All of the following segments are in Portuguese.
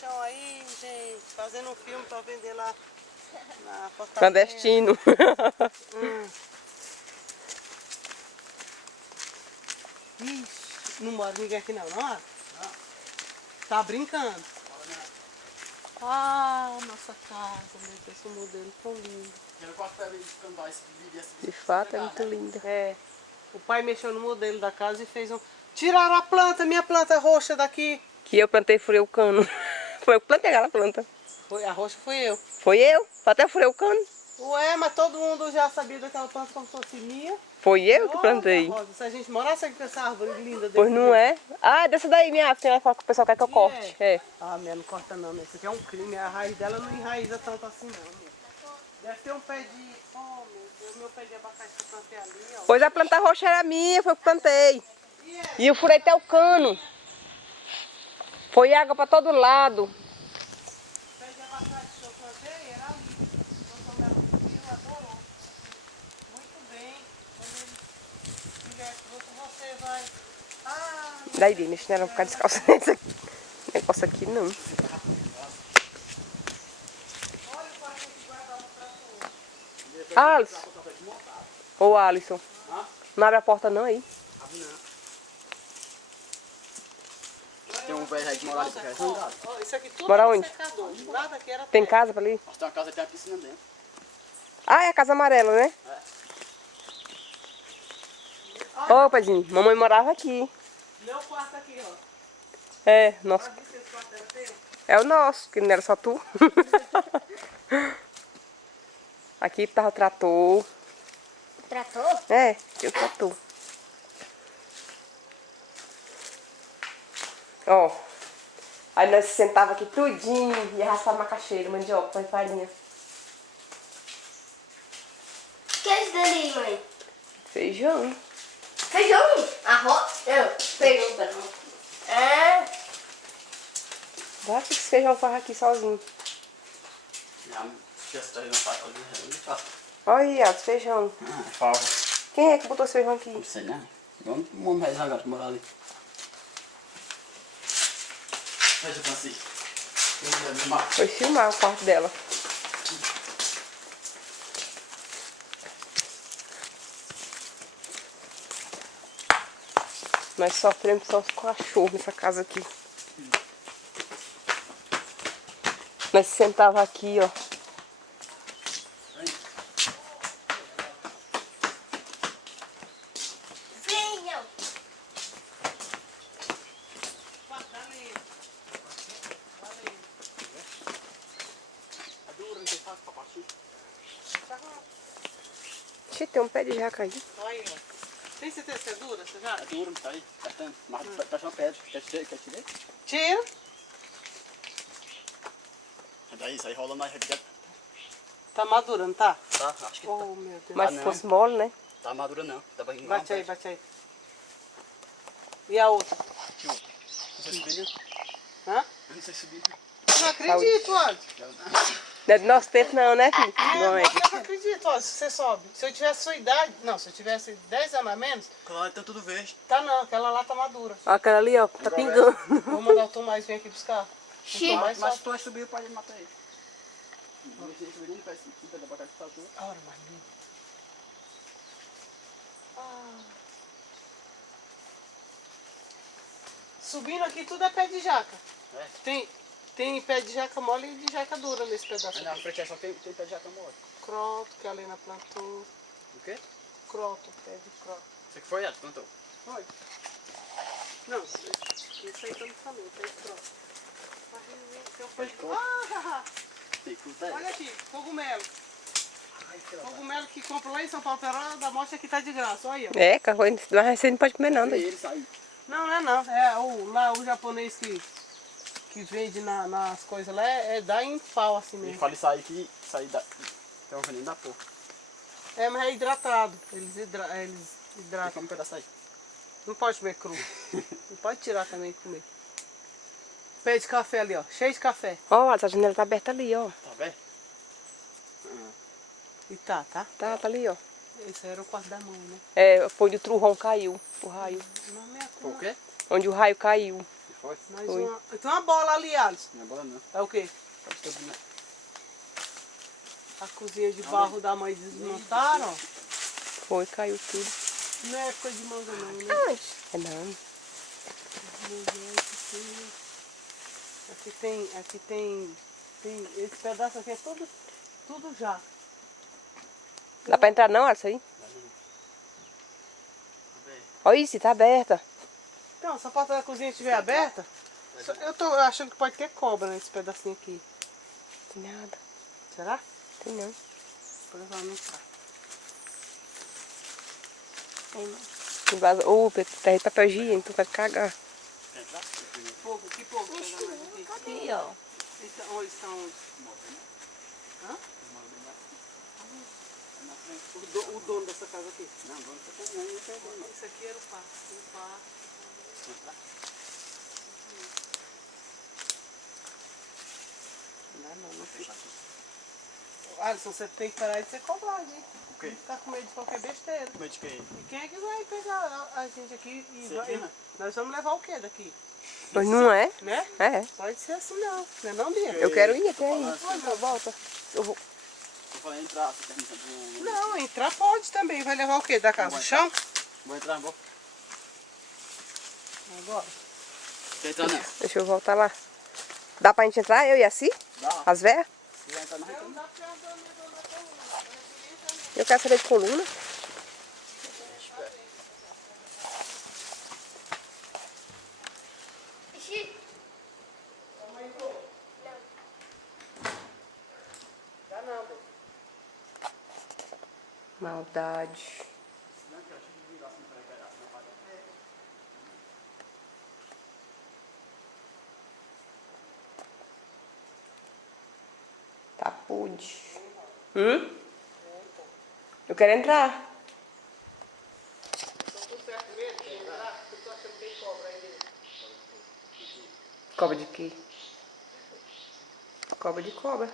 chão aí, gente, fazendo um filme pra vender lá na Fortaleza. Clandestino. Ixi, não mora ninguém aqui não, não? Tá brincando? Ah, nossa casa, meu Deus, esse modelo tão lindo. De fato é muito linda. É, o pai mexeu no modelo da casa e fez um... Tiraram a planta, minha planta roxa daqui. Que eu plantei e furei o cano. Foi eu que plantei aquela planta. Foi, a roxa fui eu. Foi eu, até furei o cano. Ué, mas todo mundo já sabia daquela planta como se fosse minha. Foi eu que plantei. Olha, Rosa, se a gente morasse aqui com essa árvore linda desse Pois não é? Ah, dessa daí, minha filha, que o pessoal quer que eu corte. É. Ah, minha, não corta não, minha. Isso aqui é um crime. A raiz dela não enraiza tanto assim não, minha. Deve ter um pé de... Oh, meu Deus, meu pé de abacaxi que eu plantei ali, ó. Pois a planta roxa era minha, foi eu que plantei. E eu furei até o cano. Foi água pra todo lado. O pé de abacaxi que eu plantei era ali. Quando ela viu, adorou. Muito bem. Quando ele tiver fruto, você vai... Ah, Daí, deixa ela ficar descalça nesse negócio aqui, não. olha o quarto que guardava pra tu. Alisson. Ô, Alisson. Não abre a porta não aí. Tem um velho aí que mora ali, porque é jangado. Ó, isso aqui tudo Bora era onde? secador. Nada que era Tem terra. casa pra ali? Nós tem uma casa e tem uma piscina dentro. Ah, é a casa amarela, né? Ô, paizinho, mamãe morava aqui. Meu quarto aqui, ó. É, nosso. Sabe se esse quarto era teu? É o nosso, que não era só tu. Aqui tava o trator. Trator? É, tinha o trator. Ó. Aí nós sentava aqui tudinho e arrastava macaxeira, mandioca, põe farinha. O que é isso dali, mãe? Feijão. Feijão? Arroz? Feijão. É. Vai que esse feijão faz aqui sozinho. Minha gesta aí não faz ali, não faz. Olha aí, ó, esse feijão. Fala. Quem é que botou esse feijão aqui? Não sei, né? Igual um homem mais jangado que mora ali. Veja pra si. Foi filmar o quarto dela. Nós sofremos só os cachorros nessa casa aqui. Nós sentava aqui, ó. Venham. Ixi, tem um pé de jaca aí. Olha, ó. Tem certeza que é dura, você já? É duro, tá aí, bastante. Mas parece uma pedra. Quer tirar? Tira. É daí, isso aí rola mais reto. Tá madura, não tá? Tá, acho que tá. Oh, meu Deus. Mas Ah, se não. fosse mole, né? Tá madura não. Tá bem Bate aí, bate aí. E a outra? Não sei subir, né? Hã? Eu não sei subir. Não acredito, olha. Não é do nosso tempo não, né, filho? Bom, é. Eu não acredito, olha, se você sobe. Se eu tivesse sua idade, não, se eu tivesse 10 anos a menos, Claro, tá tudo verde. tá não, aquela lá tá madura. Ó, aquela ali, ó, tá pingando. Vou mandar o Tomás vir aqui buscar. O Tomás Mas só... se tu vai subir, pode matar ele. Não sei subir, ele parece que tá da bacana que tá tudo. Ora, mais lindo. Subindo aqui tudo é pé de jaca. É. Tem pé de jaca mole e de jaca dura nesse pedaço Aí na aqui. frente é só tem pé de jaca mole. Croto, que a Lena plantou. O quê? Croto, pé de croto. Você que foi, Ed, plantou? Olha. Não, isso aí que eu não falei, pé de croto. Pé de croto? Tem fruta aí. Olha aqui, cogumelo. Cogumelo que compra lá em São Paulo, pela hora da morte aqui tá de graça, olha aí, ó. É, carro, você não pode comer não, E daí. ele saiu. Não, não é não. É lá o japonês que vende nas coisas lá, dá em pau assim Ele mesmo. fala isso aí que sair da... Tem um veneno da porra. É, mas é hidratado. Eles Tem hidratam. como um pedaço aí. Não pode comer cru. Não pode tirar também e comer. Pé de café ali, ó. Cheio de café. Ó, a janela tá aberta ali, ó. Tá bem? E tá? Tá ali, ó. Esse era o quarto da mão, né? É, foi onde o trovão caiu, o raio. Não, minha Foi o quê? Onde o raio caiu. Foi? Mais Foi. uma. Tem uma bola ali, Alisson. Não é bola não. É o quê? Pode ter boneco. A cozinha de barro da mãe desmontaram, ó. Foi, caiu tudo. Não é época de manga não, né? Aonde? É não. Aqui tem esse pedaço aqui é tudo já. Dá pra entrar não, Alisson, aí? Olha isso, tá aberta. Então, se a porta da cozinha estiver aberta, eu tô achando que pode ter cobra nesse pedacinho aqui. Tem nada. Será? Tem não. Provavelmente tá. Tem vaso. Ô, tem papel higiênico, tu vai cagar. Fogo, que fogo? Pega mais aqui. Aqui, ó. Então, onde estão onde? Hã? O dono dessa casa aqui? Não, dono dessa casa não é dono não. Isso aqui era o quarto. Não fechar aqui. Alisson, você tem que parar de ser covarde, hein? O quê? Ficar com medo de qualquer besteira. Como é de quem? E quem é que vai pegar a gente aqui e Você vai... aqui, né? Nós vamos levar o quê daqui? Mas não é? Né? É. Pode ser assim não. Não é não, Bia? Eu quero ir até aí. Não, volta. Eu vou. Eu falei entrar, você pergunta pro... Não, entrar pode também. Vai levar o quê da casa? O chão? Vou entrar, vou. Agora. Quer entrar não? Deixa eu voltar lá. Dá pra gente entrar, eu e a Si? Dá. As véias? Se quiser entrar, não vai entrar. Eu quero saber de coluna. Ixi. Dá não, Bia. Maldade. Tá pude. Eu quero entrar. Cobra de quê? Cobra de cobra.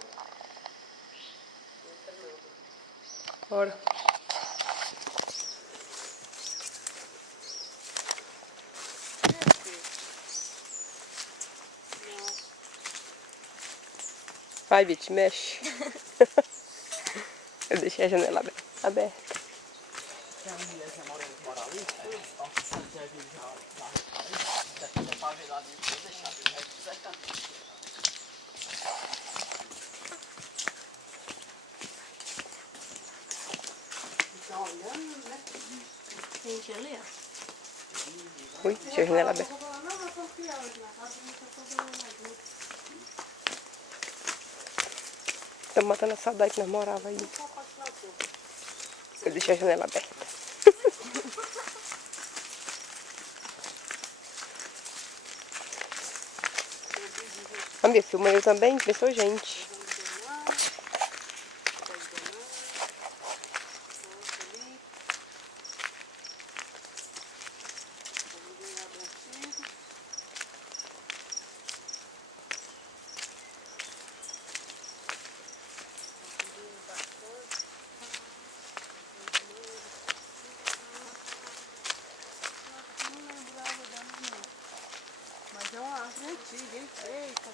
Bora. Vai, Viti, mexe. Eu deixei a janela aberta. Tem uma mulher que mora ali, ó, se você já viu já lá daqui da favela dentro, vou deixar, tem mais de 7 anos. Tá olhando, né? Gente, ali, ó. Ui, deixei a janela aberta. Não, nós estamos criados na casa, não está fazendo mais nada. Tô matando a saudade que nós morava aí. Só pode falar tudo. Eu deixei a janela aberta. A minha filma eu também, pensou gente. Mas é uma árvore antiga, hein? Eita.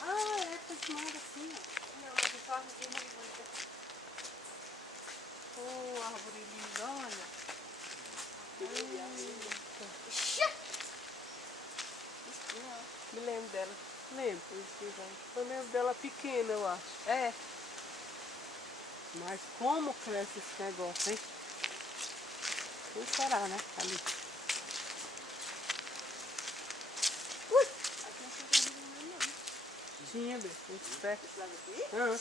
Ah, é época de manga assim, ó. Não, mas essa árvore de manga. Oh, árvore linda, olha. Me lembro dela. Lembro. Eu lembro dela pequena, eu acho. É. Mas como cresce esse negócio, hein? Quem será, né? Ali. Ui! Tinha, Bê. Esse pé. Ah.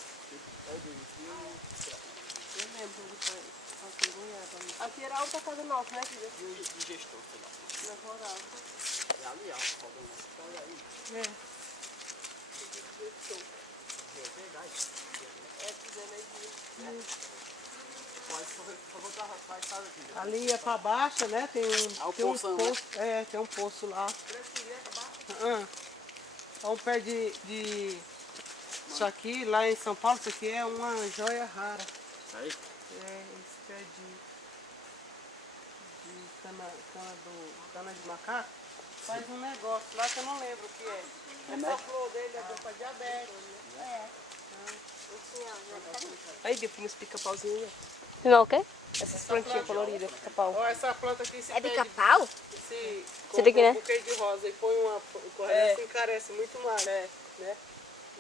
Eu lembro de fazer goiaba ali. Aqui era a outra casa nossa, né, filha? De gestor, sei lá. Na rural. É ali, ó, rodando essa história aí. É. É verdade. É, fizendo aí. Pode faz casa aqui. Ali é pra baixo, né? Tem Ah, o tem um poção, né? poço. É, tem um poço lá. É um pé de. Isso aqui, lá em São Paulo, isso aqui é uma joia rara. Aí? É esse pé de cana de macaco. faz um negócio lá que eu não lembro o que é. Essa flor dele é boa pra diabetes. Aí, defumos pica-pauzinho aí, ó. Não, o quê? Essas plantinhas coloridas, pica-pau. Ó, essa planta aqui se É pede, pica-pau? se Esse daqui, né? um buquê de rosa e põe uma corrente, assim encarece muito mais. Né?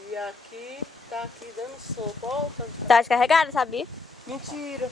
E aqui, tá aqui dando sopa. Ó, Tá descarregada, sabia? Mentira.